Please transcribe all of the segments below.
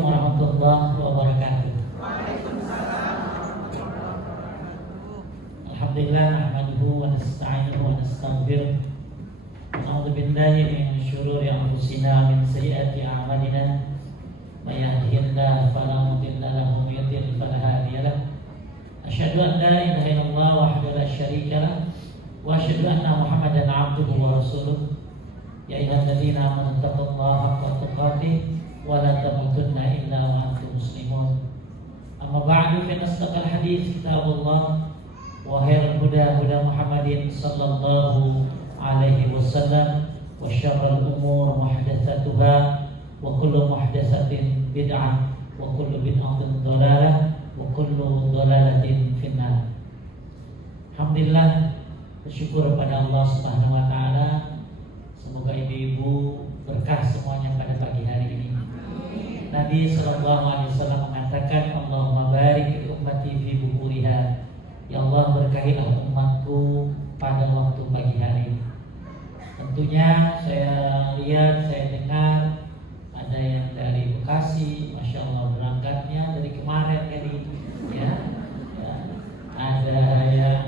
Assalamualaikum warahmatullahi wabarakatuh. Alhamdulillah nahmaduhu wa nasta'inuhu wa nastaghfiruh. A'udzu billahi min syururi anfusina min sayyiati a'malina. May yahdihillahu fala mudilla lahu wa may yudlil fala hadiya lahu. Asyhadu an la ilaha illallah wahdahu la syarika lahu wa asyhadu anna Muhammadan 'abduhu wa rasuluh. Ya ayyuhalladzina amanu taqullaha haqqa tuqatih wa la tamutunna illa wa antum muslimun. Amma ba'du fa asdaqal hadits kitabullah wa khairul huda huda Muhammadin sallallahu alaihi wasallam wa syarrul umur muhdatsatuha wa kullu muhdatsatin bid'ah wa kullu bid'atin dhalalah wa kullu dhalalatin finnar. Alhamdulillah, bersyukur kepada Allah Subhanahu wa taala. Semoga ibu-ibu berkah semuanya pada pagi hari ini. Nabi sallallahu alaihi wasallam mengatakan, Allahumma barik li ummati fi bukuriha. Ya Allah, berkahilah umatku pada waktu pagi hari. Tentunya saya lihat, saya dengar ada yang dari Bekasi, masya Allah berangkatnya dari kemarin hari ya. Ada yang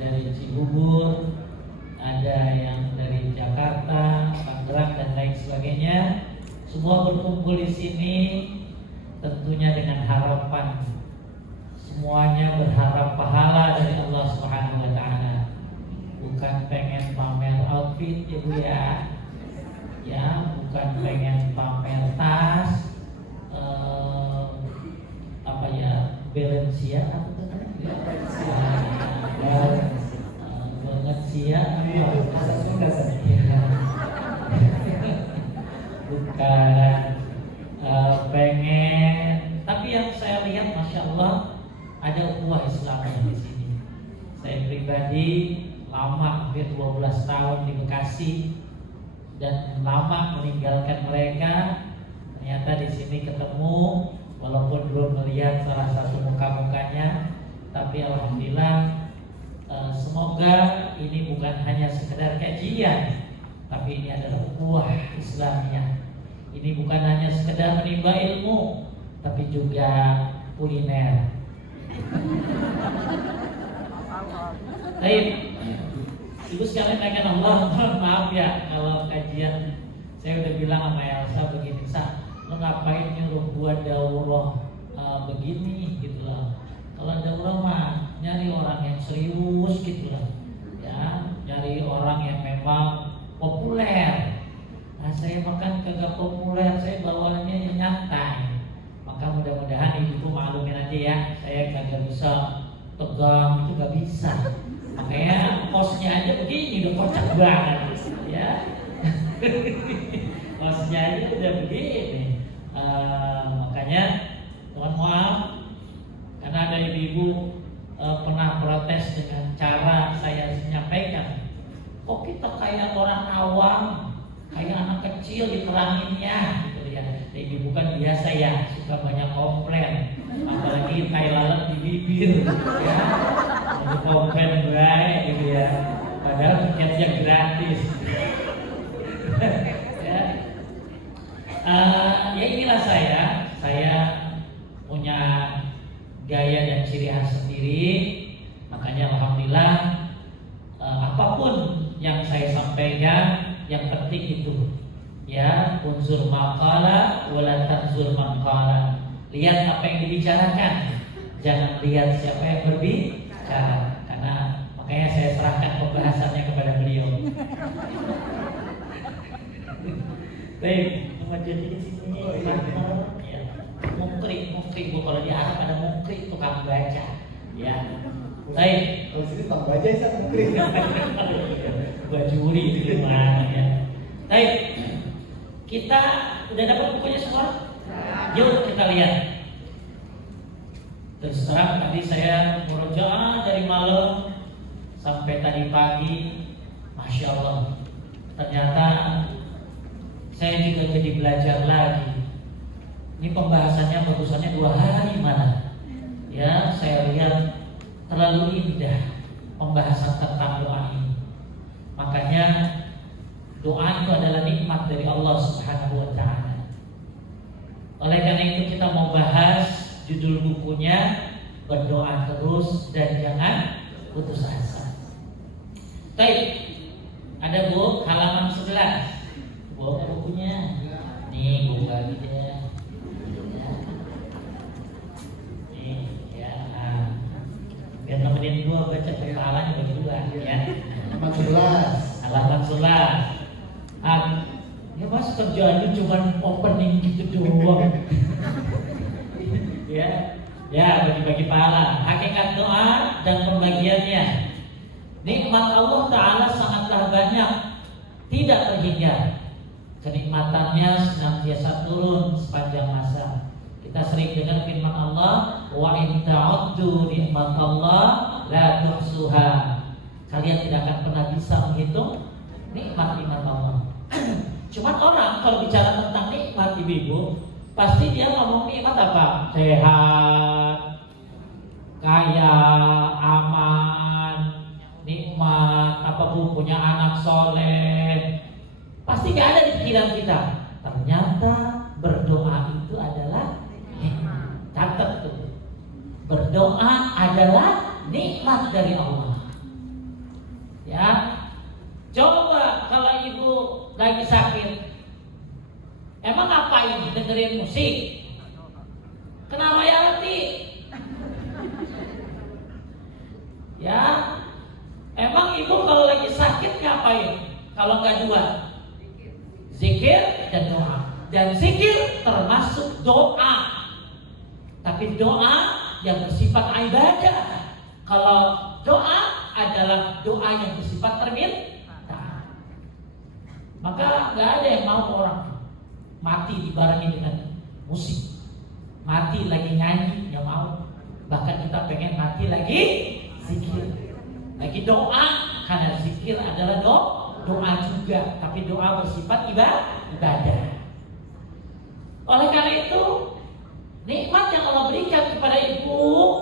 dari Cibubur, ada yang dari Jakarta, Tangerang dan lain sebagainya. Semua berkumpul di sini tentunya dengan harapan. Semuanya berharap pahala dari Allah Subhanahu wa taala. Bukan pengen pamer outfit ya Bu ya. Ya, bukan pengen pamer tas apa ya, Balenciaga apa tuh namanya? Bukan pengen, tapi yang saya lihat masya Allah ada ukhuwah Islamnya di sini. Saya pribadi lama, hampir 12 tahun di Bekasi dan lama meninggalkan mereka. Ternyata di sini ketemu, walaupun belum melihat salah satu muka-mukanya, tapi alhamdulillah. Semoga ini bukan hanya sekedar kajian, tapi ini adalah ukhuwah Islamiyah. Ini bukan hanya sekedar menimba ilmu, tapi juga kuliner. Baik, ibu sekalian akan Allah, maaf ya kalau kajian saya udah bilang sama Elsa begini, Sa, lo ngapain nyuruh gua daurah begini gitu loh. Kalau daurah mah nyari orang yang serius gitu loh, ya, nyari orang yang memang populer. Nah, saya makan kagak populer, saya bawaannya yang nyantai. Maka mudah-mudahan ibu maklumin aja ya, saya kagak bisa tegang, itu gak bisa. Makanya posnya aja begini, udah kocak banget, ya. Posnya aja udah begini. Makanya mohon maaf karena ada ibu-ibu pernah protes dengan cara saya menyampaikan. Kok kita kayak orang awam, kayak anak kecil diteranginnya gitu ya. Ibu bukan biasa ya, suka banyak komplain, apalagi tai lalat di bibir ya. Jadi komplain baik gitu ya. Padahal tiketnya gratis. Ya. Ya inilah saya punya gaya dan ciri khas sendiri. Makanya alhamdulillah apapun yang saya sampaikan, yang penting itu ya, unzur maqala wala tanzur maqala. Lihat apa yang dibicarakan, jangan lihat siapa yang berbicara. Karena makanya saya serahkan pembahasannya kepada beliau. Baik, mau jadi di sini ya. Mukri bu, kalau di Arab ada mukri, tukang baca ya. Baik, kalau sini tukang baca ya mukri. Bajuri itu gimana ya. Baik, kita udah dapat bukunya semua? Yuk kita lihat. Terus terang tadi saya murojaah dari malam sampai tadi pagi, masya Allah. Ternyata saya juga jadi belajar lagi. Ini pembahasannya bagusannya 2 hari mana? Ya, saya lihat terlalu indah pembahasan tentang doa ini. Makanya doa itu adalah nikmat dari Allah Subhanahu wa taala. Oleh karena itu kita mau bahas judul bukunya Berdoa Terus dan Jangan Putus Asa. Baik, ada Bu, halaman 11. Bu, bukunya. Nih, Bu bagi dia. Nih, ya. Biar nemenin gua baca kepalanya berdua ya. Halaman 11. Halaman 11. Ya mas kerjanya cuma opening gitu doang. Ya bagi-bagi pahala. Hakikat doa dan pembagiannya. Nikmat Allah Ta'ala sangatlah banyak, tidak terhingga. Kenikmatannya senantiasa turun sepanjang masa. Kita sering dengar firman Allah, wa in ta'uddu nikmatallah la tuhsuha. Kalian tidak akan pernah bisa menghitung nikmat-nikmat Allah. Cuman orang kalau bicara tentang nikmat ibu-ibu, pasti dia ngomong nikmat apa? Sehat, kaya, aman, nikmat, apa Bu, punya anak soleh. Pasti gak ada di pikiran kita. Ternyata berdoa itu adalah nikmat. Catat tuh. Berdoa adalah nikmat dari Allah. Ya. Coba kalau ibu lagi sakit, emang ngapain dengerin musik? Kena royalti. Ya, emang ibu kalau lagi sakit ngapain? Kalau nggak dua, zikir dan doa. Dan zikir termasuk doa, tapi doa yang bersifat ibadah. Kalau doa adalah doa yang bersifat termin. Maka nggak ada yang mau orang mati dibarengi dengan musik, mati lagi nyanyi, nggak mau. Bahkan kita pengen mati lagi zikir, lagi doa, karena zikir adalah doa juga, tapi doa bersifat ibadah. Oleh karena itu, nikmat yang Allah berikan kepada ibu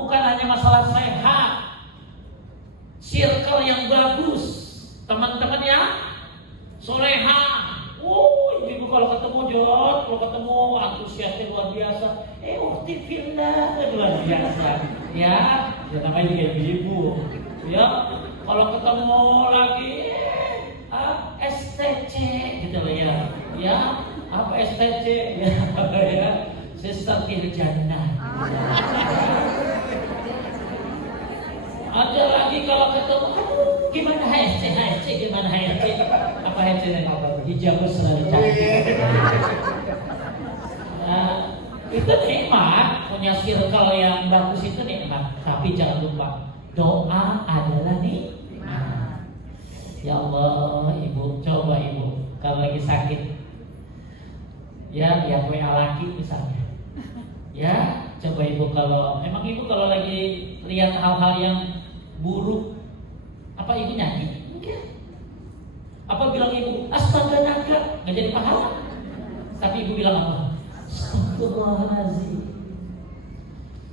bukan hanya masalah sehat, circle yang bagus, teman-teman yang soleha. Ibu kalau ketemu Jod, kalau ketemu antusiasnya luar biasa. Waktu fillah luar biasa. Ya namanya juga ibu. Ya, kalau ketemu lagi STC gitu loh ya. Ya, apa STC? Ya, Sister Jannah. Ada lagi kalau ketemu, gimana HSC, gimana HSC? Apa HSC? Hijabnya selalu cantik. Itu nikmat, punya circle yang bagus itu nikmat. Tapi jangan lupa, doa adalah nikmat. Ya Allah, ibu, coba ibu, kalau lagi sakit, ya biar WA laki misalnya. Ya, coba ibu emang ibu kalau lagi lihat hal-hal yang buruk, apa ibu nyanyi? Enggak. Apa bilang ibu, astaga naga, nggak jadi pahala. Tapi ibu bilang apa? Astagfirullahaladzim.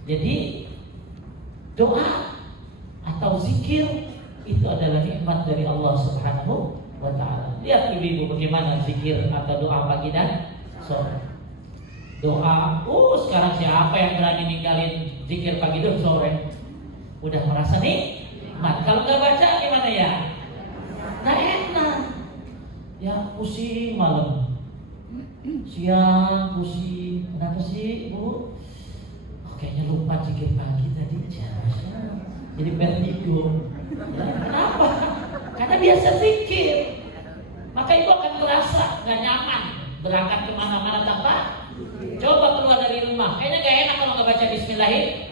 Jadi doa atau zikir itu adalah nikmat dari Allah Subhanahu wa Ta'ala. Lihat ibu-ibu bagaimana zikir atau doa pagi dan sore. Doa, sekarang siapa yang berani ninggalin zikir pagi dan sore? Udah merasa nikmat. Kalau nggak baca gimana ya? Nggak enak. Ya pusing malam, siang pusing. Kenapa sih Bu? Kayaknya lupa zikir pagi tadi. Jadi vertigo. Kenapa? Karena biasa zikir. Maka ibu akan merasa nggak nyaman berangkat kemana-mana tanpa. Coba keluar dari rumah, kayaknya gak enak kalau nggak baca Bismillahirrahmanirrahim.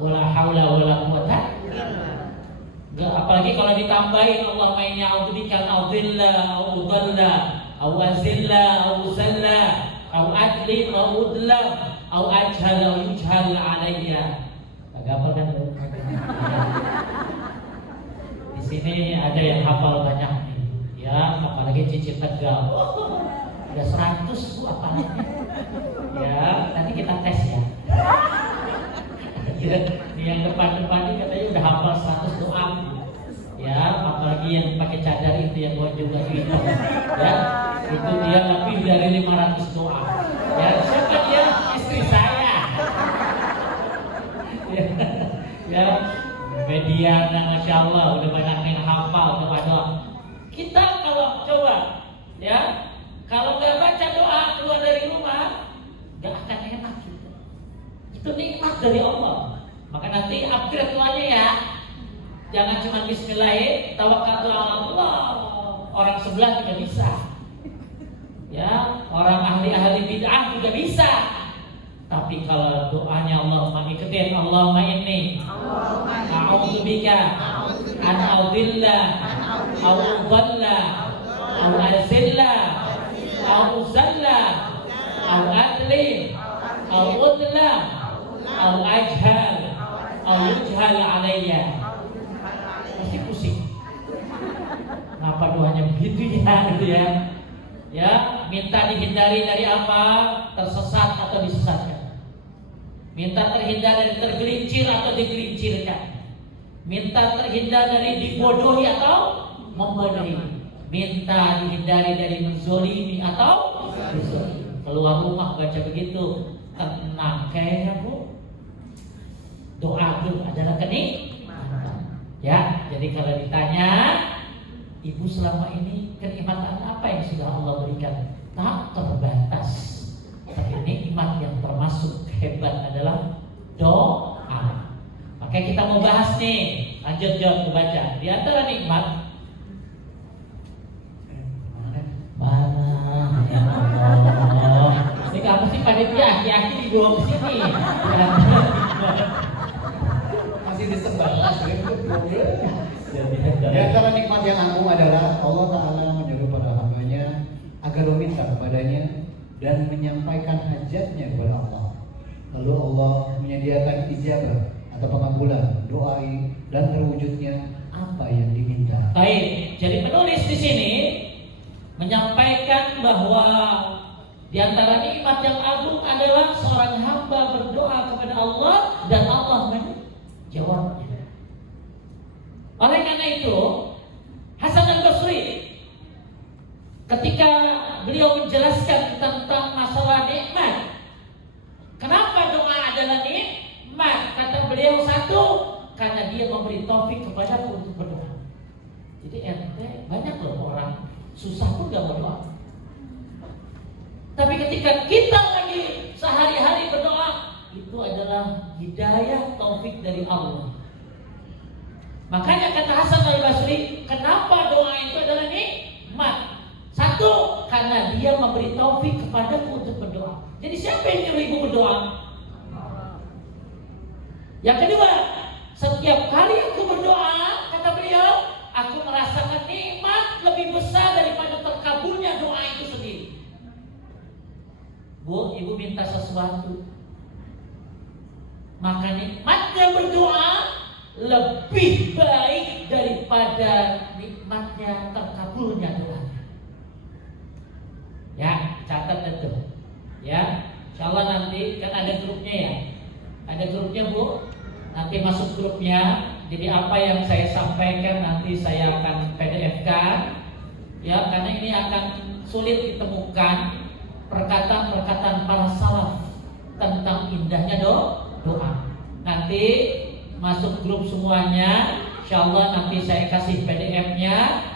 Wala haula wala quwata. Enggak, apalagi kalau ditambahin Allahumma inni a'udzubika an adilla aw udalla aw azilla aw uzalla aw adli aw udlam aw ajhal aw yujhal alayya. Agak apa kan? Di sini ada yang hafal banyak nih. Ya, apalagi Cici Tegal. Ada 100 Bu apalagi. Ya, nanti kita tes ya. Yang depan-depan ini katanya udah hafal 100 doa. Ya, apalagi yang pakai cadar itu yang juga itu. Ya, itu dia lebih dari 500 doa. Ya, siapa dia? Istri saya. Ya, ya, Mediana, masya Allah, udah banyak yang hafal, udah banyak. Kita kalau coba, ya, kalau nggak baca doa keluar dari rumah, nggak akan enak gitu. Itu nikmat dari Allah. Maka nanti upgrade doanya ya. Jangan cuma bismillahirrahmanirrahim, tawakkaltu ala Allah. Orang sebelah juga bisa. Ya, orang ahli bid'ah juga bisa. Tapi kalau doanya Allahumma ikutin, Allahumma inni a'udzubika an a'udilla aw udalla aw azilla aw uzalla aw adli aw udla aw ajhal aw yujhal alayya. Masih pusing. Kenapa doanya begitu ya, gitu ya? Ya, minta dihindari dari apa? Tersesat atau disesatkan. Minta terhindar dari tergelincir atau digelincirkan. Minta terhindar dari dibodohi atau membodohi. Minta dihindari dari menzolimi atau dizolimi. Keluar rumah baca begitu, tenang kayaknya Bu. Doa itu adalah kenikmatan. Ya, jadi kalau ditanya, Ibu selama ini kenikmatan apa yang sudah Allah berikan? Tak terbatas. Tapi nikmat yang termasuk hebat adalah doa. Maka kita mau bahas nih, lanjut jawab baca. Di antara nikmat mana ya Allah. Ini kamu sih panitia aki-aki dibawa ke sini. Masih disebarkan. Di antara nikmat yang agung adalah Allah Ta'ala menyuruh para hambanya agar meminta kepadanya dan menyampaikan hajatnya kepada Allah. Lalu Allah menyediakan ijabah atau pengabulan doa dan terwujudnya apa yang diminta. Baik, jadi penulis di sini menyampaikan bahwa di antara nikmat yang agung adalah seorang hamba berdoa kepada Allah dan Allah menjawabnya. Oleh karena itu, Hasan al-Basri ketika beliau menjelaskan tentang masalah nikmat, kenapa doa adalah nikmat? Kata beliau, satu, karena dia memberi taufik kepadaku untuk berdoa. Jadi ente banyak loh orang susah pun gak mau doa. Tapi ketika kita lagi sehari-hari berdoa, itu adalah hidayah taufik dari Allah. Makanya kata Hasan al-Basri, kenapa doa itu adalah nikmat? Satu, karena dia memberi taufik kepadaku untuk berdoa. Jadi siapa yang nyuruh ibu berdoa? Yang kedua, setiap kali aku berdoa, kata beliau, aku merasakan nikmat lebih besar daripada terkabulnya doa itu sendiri. Bu, ibu minta sesuatu, maka nikmatnya berdoa lebih baik daripada nikmatnya terkabulnya doanya. Ya, catat itu. Ya, insyaallah nanti kan ada grupnya ya. Ada grupnya Bu. Nanti masuk grupnya. Jadi apa yang saya sampaikan nanti saya akan PDF-kan. Ya, karena ini akan sulit ditemukan perkataan-perkataan para salaf tentang indahnya doa. Nanti masuk grup semuanya, insyaallah nanti saya kasih PDF-nya,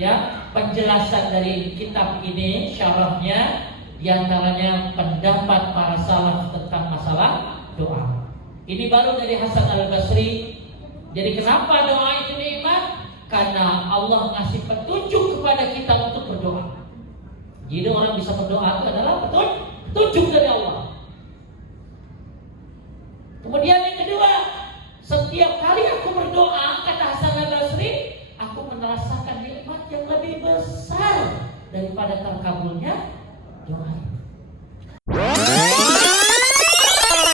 ya, penjelasan dari kitab ini, syarahnya, diantaranya pendapat para salaf tentang masalah doa. Ini baru dari Hasan al-Basri. Jadi kenapa doa itu nikmat? Karena Allah ngasih petunjuk kepada kita untuk berdoa. Jadi orang bisa berdoa itu adalah petunjuk dari Allah. Kemudian yang kedua, setiap kali aku berdoa, kata Hasan al-Basri, aku merasakan nikmat yang lebih besar daripada terkabulnya doa itu.